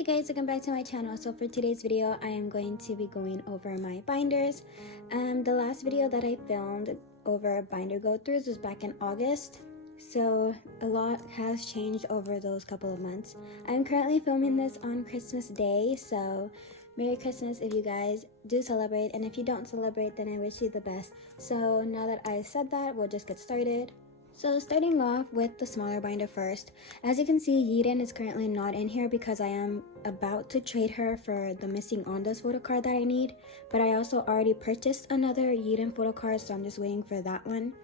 Hey guys, welcome back to my channel. So for today's video, I am going to be going over my binders. The last video that I filmed over binder go-throughs was back in August. So a lot has changed over those couple of months. I'm currently filming this on Christmas Day, so Merry Christmas if you guys do celebrate, and if you don't celebrate, then I wish you the best. So now that I said that, we'll just get started. So starting off with the smaller binder first, as you can see, Yiden is currently not in here because I am about to trade her for the missing Ondas photo card that I need, but I also already purchased another Yiden photo card, so I'm just waiting for that one.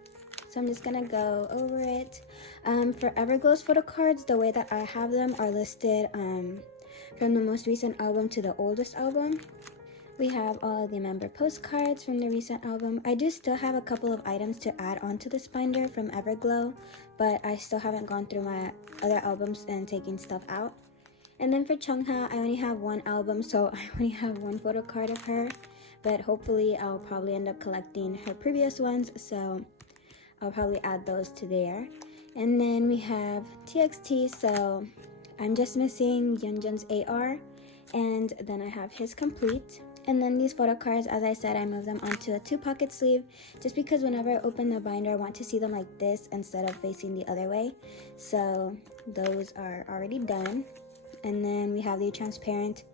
So I'm just gonna go over it. For Everglow's photo cards, the way that I have them are listed from the most recent album to the oldest album. We have all of the member postcards from the recent album. I do still have a couple of items to add onto this binder from Everglow, but I still haven't gone through my other albums and taking stuff out. And then for Chungha, I only have one album, so I only have one photo card of her, but hopefully I'll probably end up collecting her previous ones, so I'll probably add those to there. And then we have TXT, so I'm just missing Yeonjun's AR, and then I have his complete. And then these photo cards, as I said, I moved them onto a 2-pocket sleeve just because whenever I open the binder, I want to see them like this instead of facing the other way. So those are already done. And then we have the transparent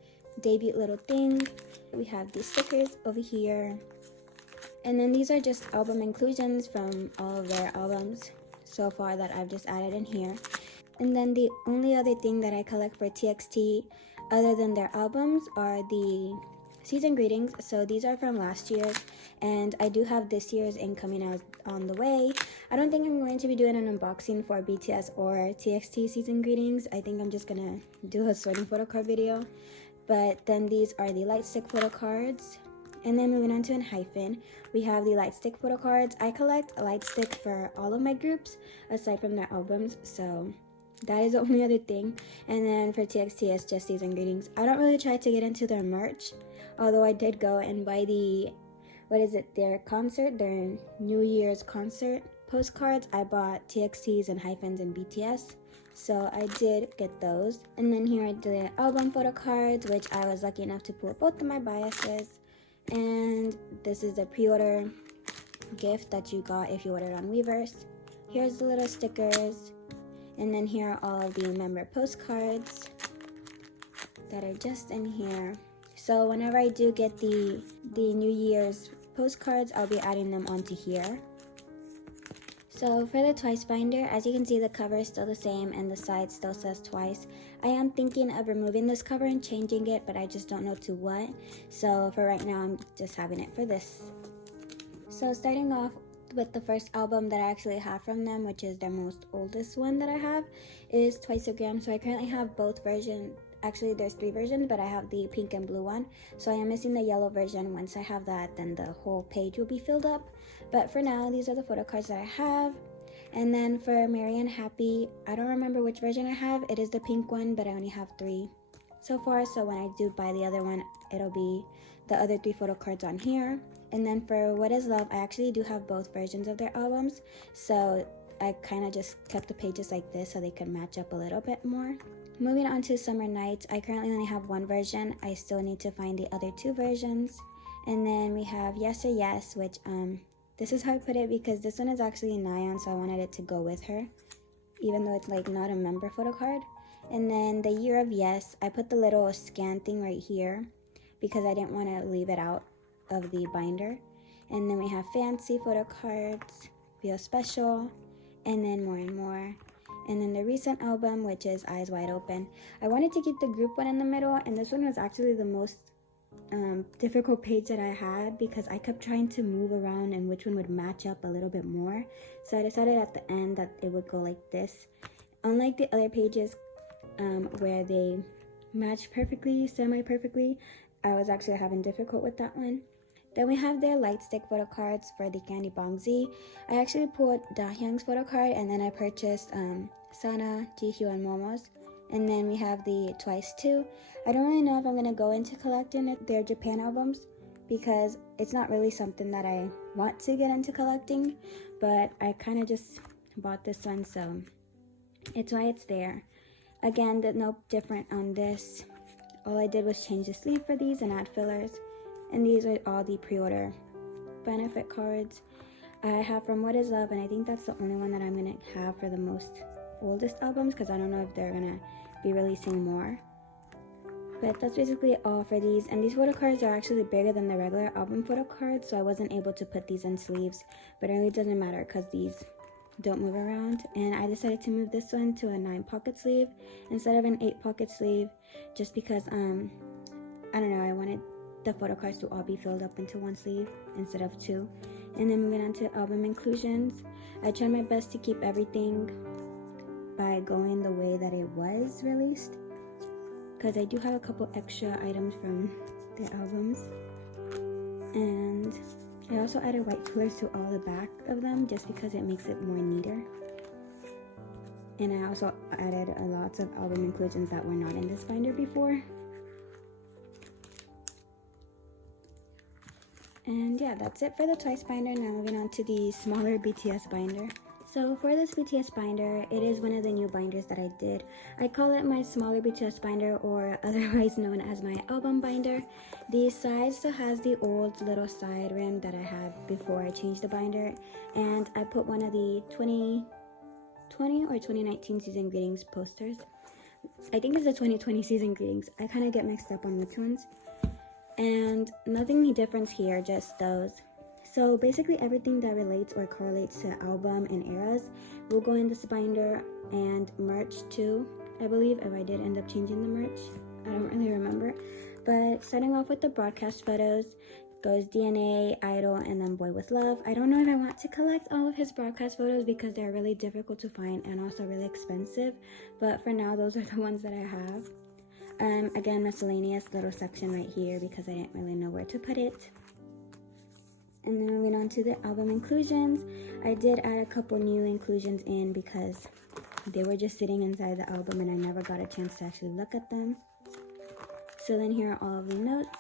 debut little thing. We have these stickers over here. And then these are just album inclusions from all of their albums so far that I've just added in here. And then the only other thing that I collect for TXT other than their albums are the season greetings. So these are from last year's, and I do have this year's incoming out on the way. I don't think I'm going to be doing an unboxing for BTS or TXT season greetings. I think I'm just gonna do a sorting photo card video. But then these are the light stick photo cards. And then moving on to an hyphen, we have the light stick photo cards. I collect a light stick for all of my groups aside from their albums, so that is the only other thing. And then for TXT, it's just season greetings. I don't really try to get into their merch, although I did go and buy their concert, their New Year's concert postcards. I bought TXTs and hyphens and BTS, so I did get those. And then here are the album photo cards, which I was lucky enough to pull both of my biases. And this is the pre-order gift that you got if you ordered on Weverse. Here's the little stickers. And then here are all of the member postcards that are just in here. So whenever I do get the New Year's postcards, I'll be adding them onto here. So for the Twice binder, as you can see, the cover is still the same and the side still says Twice. I am thinking of removing this cover and changing it, but I just don't know to what. So for right now, I'm just having it for this. So starting off with the first album that I actually have from them, which is their most oldest one that I have, is Twiceogram. So I currently have both versions. Actually, there's 3 versions, but I have the pink and blue one. So I am missing the yellow version. Once I have that, then the whole page will be filled up. But for now, these are the photo cards that I have. And then for Merry and Happy, I don't remember which version I have. It is the pink one, but I only have 3 so far. So when I do buy the other one, it'll be the other 3 photo cards on here. And then for What Is Love, I actually do have both versions of their albums. So I kind of just kept the pages like this so they could match up a little bit more. Moving on to Summer Nights, I currently only have 1 version. I still need to find the other 2 versions. And then we have Yes or Yes, which this is how I put it because this one is actually Nayeon, so I wanted it to go with her, even though it's like not a member photo card. And then the Year of Yes, I put the little scan thing right here because I didn't want to leave it out of the binder. And then we have Fancy photo cards, Feel Special, and then More and More. And then the recent album, which is Eyes Wide Open. I wanted to keep the group one in the middle, and this one was actually the most difficult page that I had because I kept trying to move around and which one would match up a little bit more. So I decided at the end that it would go like this. Unlike the other pages where they match perfectly, semi-perfectly, I was actually having difficult with that one. Then we have their light stick photo cards for the Candy Bongzi. I actually pulled Dahyung's photo card, and then I purchased Sana, Jihyo, and Momo's. And then we have the Twice 2. I don't really know if I'm going to go into collecting their Japan albums because it's not really something that I want to get into collecting, but I kind of just bought this one, so it's why it's there. Again, no different on this. All I did was change the sleeve for these and add fillers. And these are all the pre-order benefit cards I have from What Is Love, and I think that's the only one that I'm gonna have for the most oldest albums, because I don't know if they're gonna be releasing more. But that's basically all for these. And these photo cards are actually bigger than the regular album photo cards, so I wasn't able to put these in sleeves, but it really doesn't matter because these don't move around. And I decided to move this one to a 9-pocket sleeve instead of an 8-pocket sleeve, just because I don't know, I wanted the photo cards to all be filled up into one sleeve instead of two. And then moving on to album inclusions, I tried my best to keep everything by going the way that it was released, because I do have a couple extra items from the albums. And I also added white fillers to all the back of them just because it makes it more neater. And I also added lots of album inclusions that were not in this binder before. And yeah, that's it for the Twice binder. Now moving on to the smaller BTS binder. So for this BTS binder, it is one of the new binders that I did. I call it my smaller BTS binder, or otherwise known as my album binder. The side still has the old little side rim that I had before I changed the binder. And I put one of the 2020 or 2019 season greetings posters. I think it's the 2020 season greetings. I kind of get mixed up on which ones. And nothing different here, just those. So basically everything that relates or correlates to album and eras will go in this binder, and merch too, I believe, if I did end up changing the merch. I don't really remember. But starting off with the broadcast photos, goes DNA, Idol, and then Boy With Love. I don't know if I want to collect all of his broadcast photos because they're really difficult to find and also really expensive. But for now, those are the ones that I have. Again, miscellaneous little section right here because I didn't really know where to put it. And then moving on to the album inclusions, I did add a couple new inclusions in because they were just sitting inside the album and I never got a chance to actually look at them. So then here are all of the notes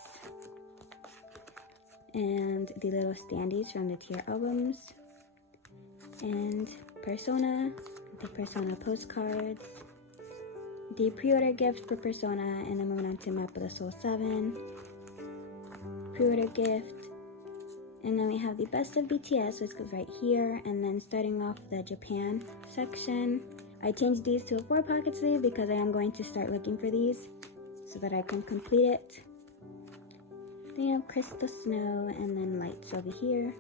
and the little standees from the tier albums, and Persona, the Persona postcards, the pre-order gift for Persona, and then moving on to Map of the Soul 7, pre-order gift, and then we have the Best of BTS, which goes right here, and then starting off the Japan section. I changed these to a 4-pocket sleeve because I am going to start looking for these so that I can complete it. Then you have Crystal Snow and then Lights over here.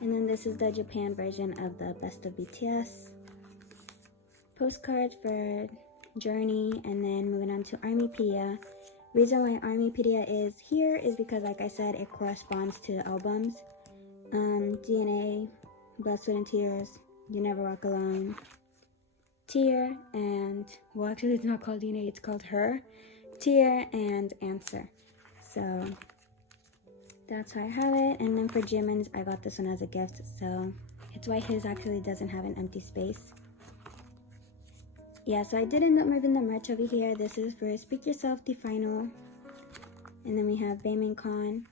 And then this is the Japan version of the Best of BTS. Postcards for Journey, and then moving on to Armypedia. Reason why Armypedia is here is because, like I said, it corresponds to the albums. DNA, Blood, Sweat, and Tears, You Never Walk Alone, Tear, and, well, actually it's not called DNA, it's called Her, Tear, and Answer. So that's why I have it. And then for Jimin's, I got this one as a gift, so it's why his actually doesn't have an empty space. Yeah, so I did end up moving the merch over here. This is for Speak Yourself, the final. And then we have Baemin,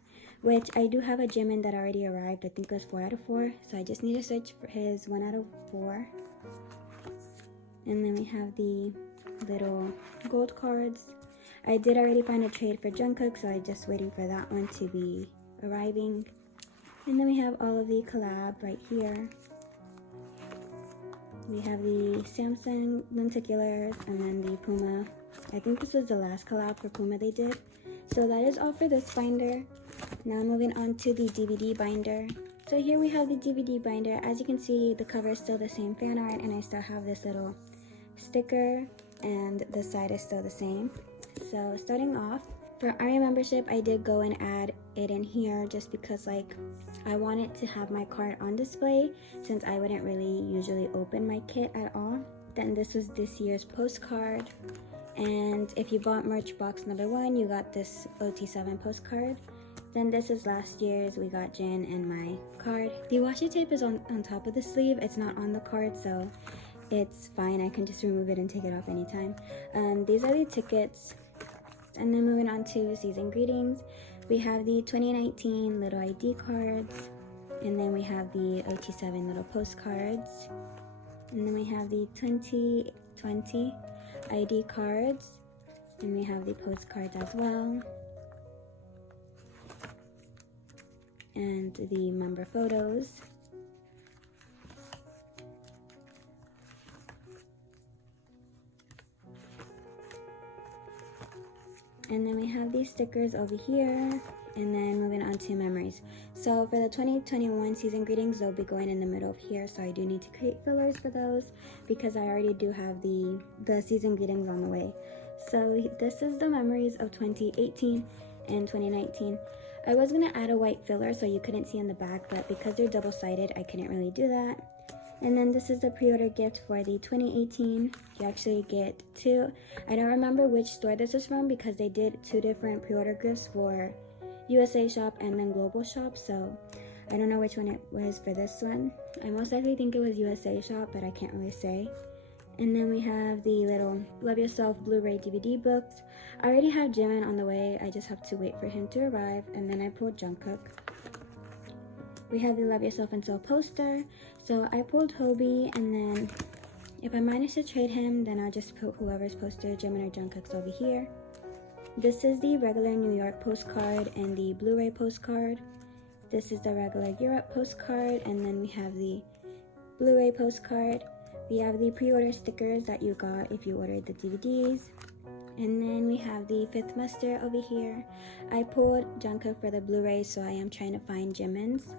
which I do have a Jimin that already arrived. I think it was 4 out of 4. So I just need to search for his 1 out of 4. And then we have the little gold cards. I did already find a trade for Jungkook, so I'm just waiting for that one to be arriving. And then we have all of the collab right here. We have the Samsung lenticulars and then the Puma. I think this was the last collab for Puma they did. So that is all for this binder. Now moving on to the DVD binder. So here we have the DVD binder. As you can see, the cover is still the same fan art, and I still have this little sticker, and the side is still the same. So starting off, for ARMY membership, I did go and add it in here just because, like, I wanted to have my card on display since I wouldn't really usually open my kit at all. Then this was this year's postcard, and if you bought merch box number 1, you got this OT7 postcard. Then this is last year's. We got Jin and my card. The washi tape is on top of the sleeve. It's not on the card, so it's fine. I can just remove it and take it off anytime. These are the tickets. And then moving on to season greetings, we have the 2019 little ID cards, and then we have the OT7 little postcards, and then we have the 2020 ID cards, And we have the postcards as well. And the member photos. And then we have these stickers over here. And then moving on to memories. So for the 2021 season greetings, they'll be going in the middle of here. So I do need to create fillers for those because I already do have the season greetings on the way. So this is the memories of 2018 and 2019. I was gonna add a white filler so you couldn't see in the back, but because they're double-sided, I couldn't really do that. And then this is the pre-order gift for the 2018. You actually get two. I don't remember which store this is from because they did two different pre-order gifts for USA shop and then global shop, so I don't know which one it was for this one. I most likely think it was USA shop, but I can't really say. And then we have the little Love Yourself Blu-ray DVD books. I already have Jimin on the way. I just have to wait for him to arrive. And then I pulled Jungkook. We have the Love Yourself and Soul poster. So I pulled Hobie, and then if I manage to trade him, then I'll just put whoever's poster, Jimin or Jungkook's, over here. This is the regular New York postcard and the Blu-ray postcard. This is the regular Europe postcard, and then we have the Blu-ray postcard. We have the pre-order stickers that you got if you ordered the DVDs. And then we have the Fifth Muster over here. I pulled Jungkook for the Blu-ray, so I am trying to find Jimin's.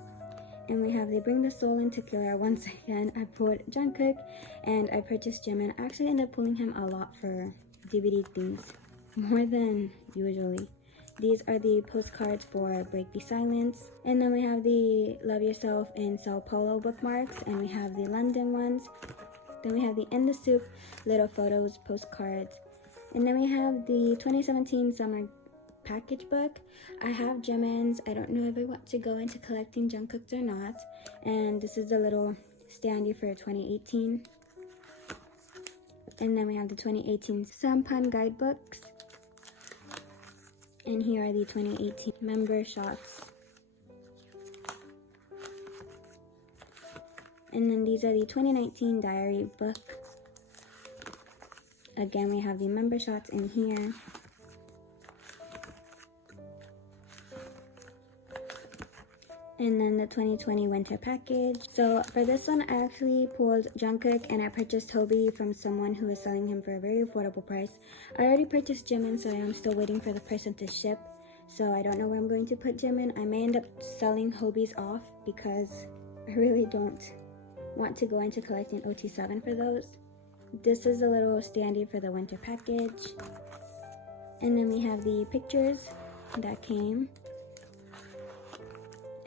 And we have the Bring the Soul into Killer once again. I pulled Jungkook and I purchased Jimin. I actually ended up pulling him a lot for DVD things, more than usually. These are the postcards for Break the Silence. And then we have the Love Yourself in Sao Paulo bookmarks, and we have the London ones. Then we have the In the Soup little photos postcards. And then we have the 2017 summer package book. I have Jimin's. I don't know if I want to go into collecting Jungkook's or not. And this is a little standee for 2018. And then we have the 2018 Sampan guidebooks. And here are the 2018 member shots. And then these are the 2019 diary book. Again, we have the member shots in here. And then the 2020 winter package. So for this one, I actually pulled Jungkook and I purchased Hobie from someone who is selling him for a very affordable price. I already purchased Jimin, so I am still waiting for the person to ship. So I don't know where I'm going to put Jimin. I may end up selling Hobie's off because I really don't want to go into collecting OT7 for those. This is a little standee for the winter package. And then we have the pictures that came.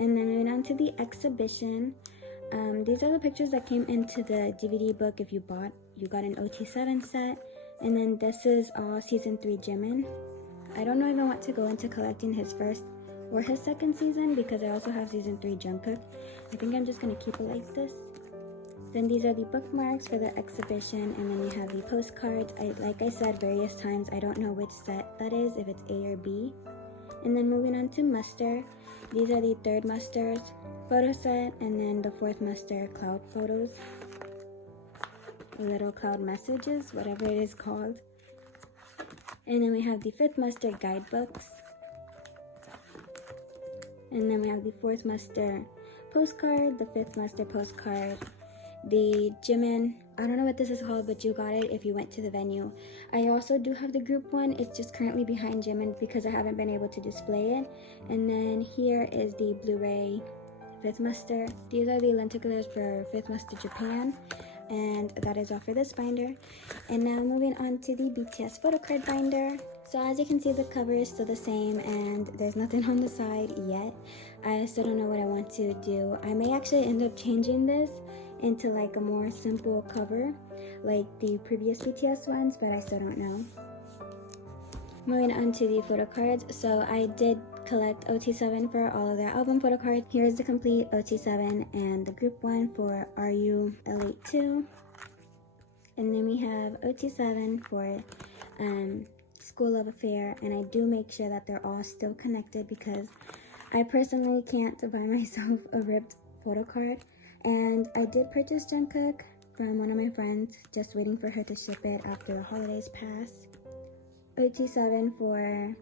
And then moving on to the exhibition. These are the pictures that came into the DVD book if you got an OT7 set. And then this is all season 3 Jimin. I don't know if I want to go into collecting his first or his second season because I also have season 3 Jungkook. I think I'm just gonna keep it like this. Then these are the bookmarks for the exhibition, and then you have the postcards. Like I said various times, I don't know which set that is, if it's A or B. And then moving on to muster. These are the third muster's photo set, and then the fourth muster cloud photos. Little cloud messages, whatever it is called. And then we have the fifth muster guidebooks. And then we have the fourth muster postcard, the fifth muster postcard, the Jimin, I don't know what this is called, but you got it if you went to the venue. I also do have the group one. It's just currently behind Jimin because I haven't been able to display it. And then here is the Blu-ray fifth muster. These are the lenticulars for fifth muster Japan. And that is all for this binder. And now moving on to the BTS Photocard binder. So as you can see, the cover is still the same and there's nothing on the side yet. I still don't know what I want to do. I may actually end up changing this into like a more simple cover like the previous BTS ones, but I still don't know. Moving on to the photo cards. So I did collect OT7 for all of their album photo cards. Here's the complete OT7 and the group one for RU L82. And then we have OT7 for School Love Affair, and I do make sure that they're all still connected because I personally can't buy myself a ripped photo card. And I did purchase Jungkook from one of my friends, just waiting for her to ship it after the holidays pass. OT7 for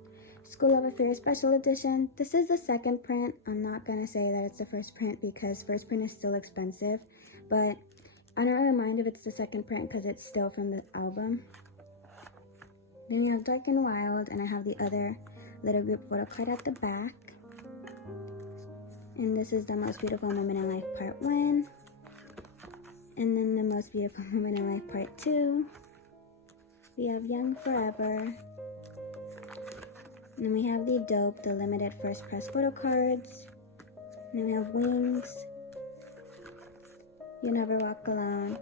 School of Affairs Special Edition. This is the second print. I'm not gonna say that it's the first print because first print is still expensive, but I don't mind if it's the second print because it's still from the album. Then we have Dark and Wild, and I have the other little group photo card at the back. And this is the Most Beautiful Moment in Life Part 1. And then the Most Beautiful Moment in Life Part 2. We have Young Forever. And then we have the Dope, the limited first press photo cards. And then we have Wings. You Never Walk Alone.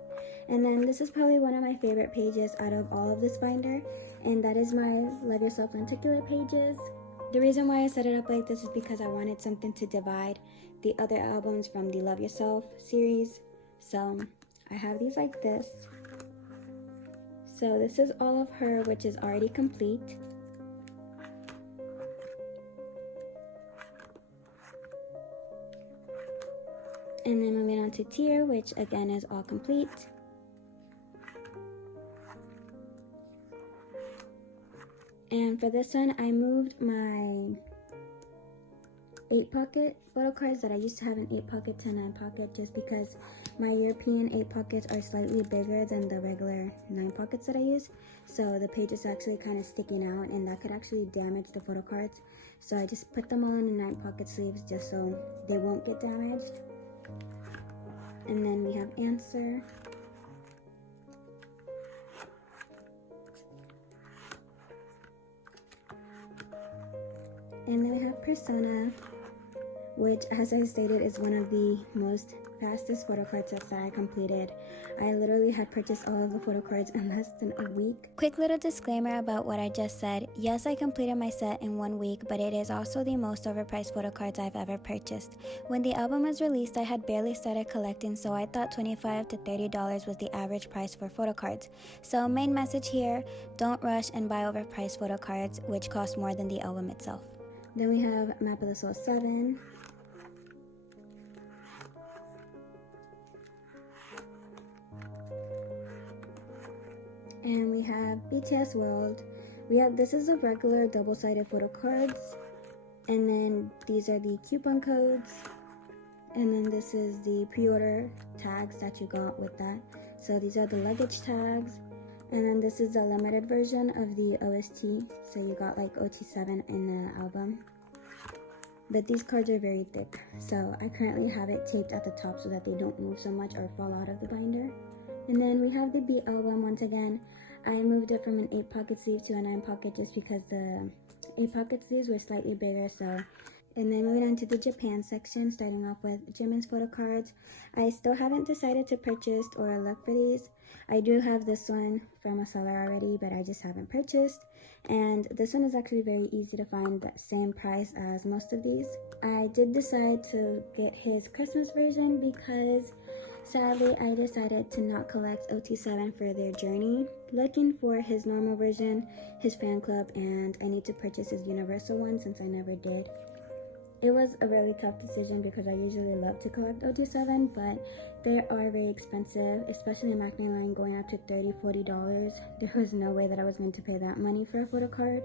And then this is probably one of my favorite pages out of all of this binder, and that is my Love Yourself lenticular pages. The reason why I set it up like this is because I wanted something to divide the other albums from the Love Yourself series. So I have these like this. So this is all of her, which is already complete. And then moving on to Tear, which again is all complete. And for this one, I moved my 8 pocket photo cards that I used to have in 8 pocket to 9 pocket, just because my European 8 pockets are slightly bigger than the regular 9 pockets that I use. So the page is actually kind of sticking out, and that could actually damage the photo cards. So I just put them all in the 9 pocket sleeves just so they won't get damaged. And then we have Answer. And then we have Persona, which, as I stated, is one of the most fastest photo card sets that I completed. I literally had purchased all of the photo cards in less than a week. Quick little disclaimer about what I just said. Yes, I completed my set in 1 week, but it is also the most overpriced photo cards I've ever purchased. When the album was released, I had barely started collecting, so I thought $25 to $30 was the average price for photo cards. So main message here, don't rush and buy overpriced photo cards, which cost more than the album itself. Then we have Map of the Soul 7. And we have BTS World. This is a regular double-sided photo cards. And then these are the coupon codes. And then this is the pre-order tags that you got with that. So these are the luggage tags. And then this is the limited version of the OST. So you got like OT7 in the album. But these cards are very thick. So I currently have it taped at the top so that they don't move so much or fall out of the binder. And then we have the Beat album once again. I moved it from an 8 pocket sleeve to a 9 pocket just because the 8 pocket sleeves were slightly bigger. And then moving on to the Japan section, starting off with Jimin's photo cards. I still haven't decided to purchase or look for these. I do have this one from a seller already, but I just haven't purchased. And this one is actually very easy to find, the same price as most of these. I did decide to get his Christmas version because sadly I decided to not collect OT7 for their journey. Looking for his normal version, his fan club, and I need to purchase his universal one since I never did. It was a really tough decision because I usually love to collect OT7, but they are very expensive, especially in Macne Line, going up to $30-$40. There was no way that I was going to pay that money for a photo card.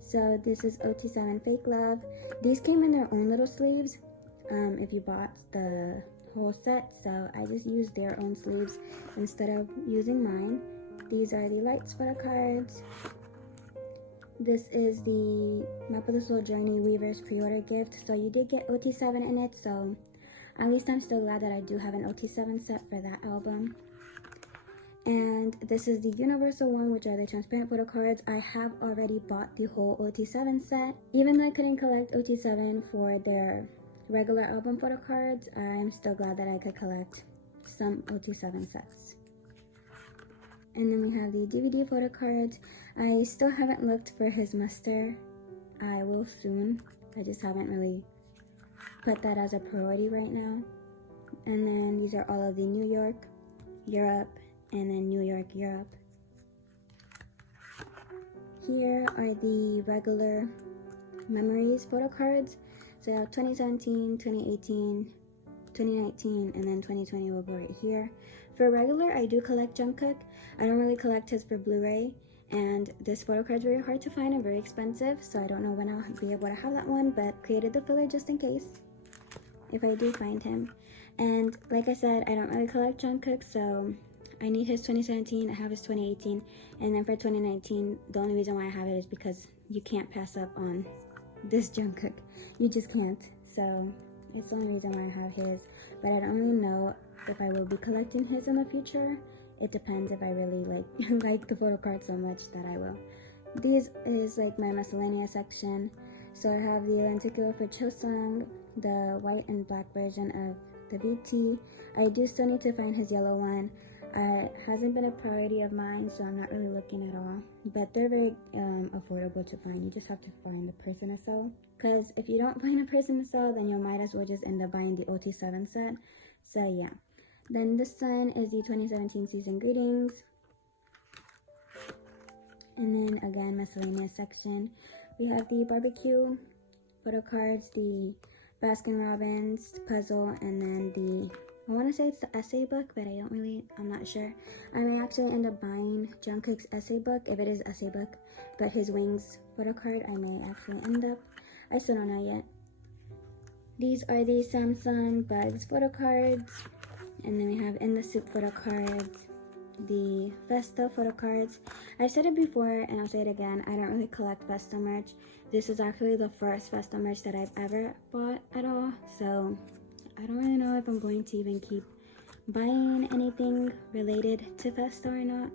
So this is OT7 Fake Love. These came in their own little sleeves if you bought the whole set, so I just used their own sleeves instead of using mine. These are the Lights photo cards. This is the Map of the Soul Journey Weaver's pre-order gift. So you did get OT7 in it, so at least I'm still glad that I do have an OT7 set for that album. And this is the Universal one, which are the transparent photo cards. I have already bought the whole OT7 set. Even though I couldn't collect OT7 for their regular album photo cards, I'm still glad that I could collect some OT7 sets. And then we have the DVD photo cards. I still haven't looked for his muster. I will soon. I just haven't really put that as a priority right now. And then these are all of the New York, Europe, and then New York, Europe. Here are the regular memories photo cards. So I have 2017, 2018, 2019, and then 2020 will go right here. For regular, I do collect Jungkook. I don't really collect his for Blu-ray, and this photo card is very hard to find and very expensive, so I don't know when I'll be able to have that one, but created the filler just in case if I do find him. And like I said, I don't really collect Jungkook, so I need his 2017, I have his 2018, and then for 2019, the only reason why I have it is because you can't pass up on this Jungkook. You just can't. So it's the only reason why I have his, but I don't really know if I will be collecting his in the future. It depends if I really like the photo card so much that I will. These is like my miscellaneous section. So I have the lenticular for Chosung, the white and black version of the VT. I do still need to find his yellow one. It hasn't been a priority of mine, so I'm not really looking at all. But they're very affordable to find. You just have to find the person to sell. Because if you don't find a person to sell, then you might as well just end up buying the OT7 set. So yeah. Then this one is the 2017 season greetings. And then again, miscellaneous section. We have the barbecue photo cards, the Baskin Robbins puzzle, and then the, I want to say it's the essay book, but I'm not sure. I may actually end up buying Jungkook's essay book, if it is essay book, but his wings photo card I may actually end up. I still don't know yet. These are the Samsung Bugs photo cards, and then we have In the Soup photo cards, the Festa photo cards. I've said it before and I'll say it again, I don't really collect Festa merch. This is actually the first Festa merch that I've ever bought at all, so I don't really know if I'm going to even keep buying anything related to Festa or not.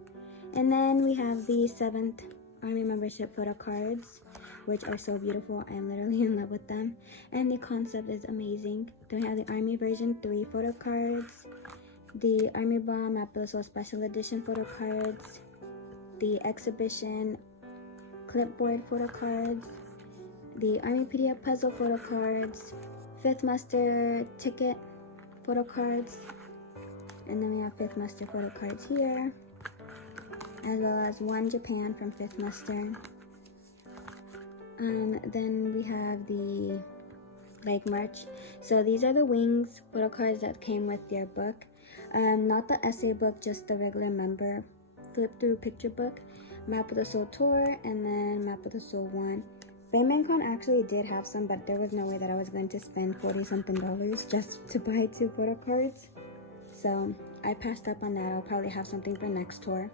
And then we have the 7th Army membership photo cards, which are so beautiful. I'm literally in love with them, and the concept is amazing. Then we have the Army version 3 photo cards, the Army Bomb Map of the Soul Special Edition photo cards, the Exhibition clipboard photo cards, the Army PDF puzzle photo cards, 5th Muster ticket photo cards, and then we have 5th Muster photo cards here, as well as One Japan from 5th Muster. Then we have the merch. So these are the wings photo cards that came with their book. Not the essay book, just the regular member flip through picture book. Map of the Soul Tour, and then Map of the Soul 1. Con actually did have some, but there was no way that I was going to spend $40 something just to buy 2 photo cards. So I passed up on that. I'll probably have something for next tour.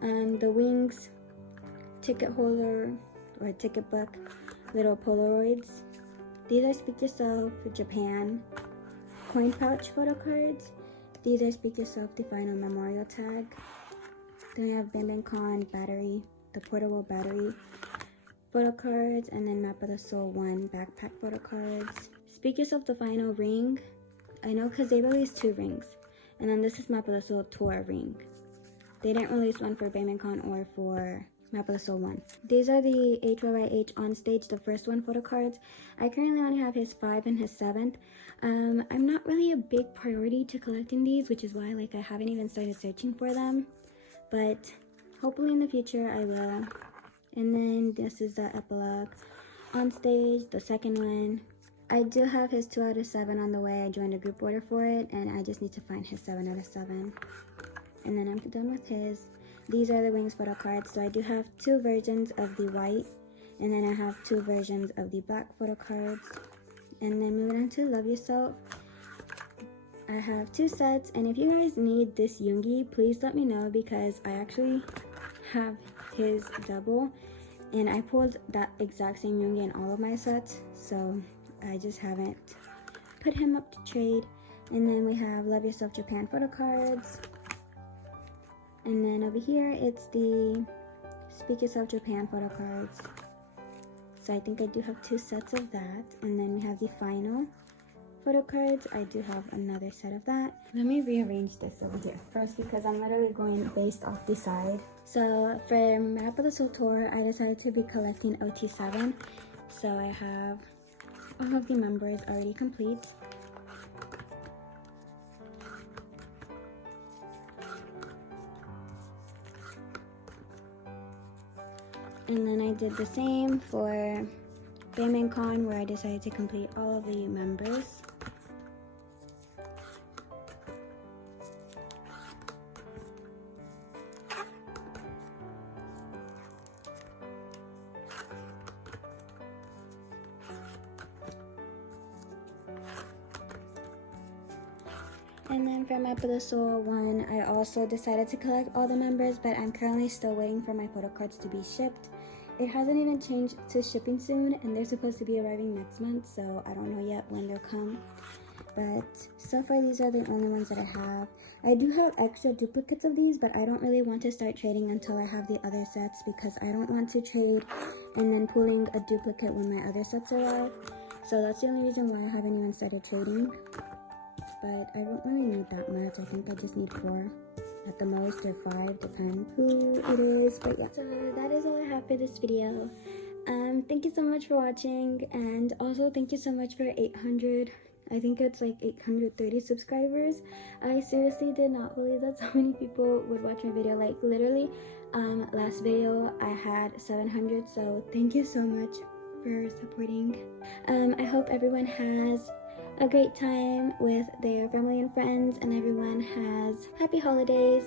The wings ticket holder or ticket book, little Polaroids. These are Speak Yourself Japan coin pouch photo cards. These are Speak Yourself the final memorial tag. Then we have Con battery, the portable battery photo cards, and then Map of the Soul 1 backpack photo cards. Speak Yourself the final ring. I know because they released 2 rings. And then this is Map of the Soul tour ring. They didn't release one for Con or for Map of the Soul 1. These are the HYYH on stage, the first one photo cards. I currently only have his 5 and his 7th. I'm not really a big priority to collecting these, which is why I haven't even started searching for them. But hopefully in the future I will. And then this is the epilogue on stage, the second one. I do have his 2 out of 7 on the way. I joined a group order for it, and I just need to find his 7 out of 7. And then I'm done with his. These are the wings photo cards. So I do have 2 versions of the white, and then I have 2 versions of the black photo cards. And then moving on to Love Yourself, I have 2 sets, and if you guys need this Yoongi, please let me know, because I actually have his double, and I pulled that exact same Yoongi in all of my sets, so I just haven't put him up to trade. And then we have Love Yourself Japan photo cards. And then over here, it's the Speak Yourself Japan photo cards. So I think I do have 2 sets of that. And then we have the final photo cards. I do have another set of that. Let me rearrange this over here first, because I'm literally going based off the side. So for Map of the Soul Tour, I decided to be collecting OT7. So I have all of the members already complete. And then I did the same for Con, where I decided to complete all of the members. And then for my Soul one, I also decided to collect all the members, but I'm currently still waiting for my Photocards to be shipped. It hasn't even changed to shipping soon, and they're supposed to be arriving next month, so I don't know yet when they'll come. But so far, these are the only ones that I have. I do have extra duplicates of these, but I don't really want to start trading until I have the other sets, because I don't want to trade and then pulling a duplicate when my other sets arrive. So that's the only reason why I haven't even started trading. But I don't really need that much. I think I just need 4 at the most, or 5, depending who it is. But yeah, so that is all I have for this video. Thank you so much for watching, and also thank you so much for 800, I think it's like 830 subscribers. I seriously did not believe that so many people would watch my video. Like literally, last video I had 700, so thank you so much for supporting. I hope everyone has a great time with their family and friends, and everyone has happy holidays.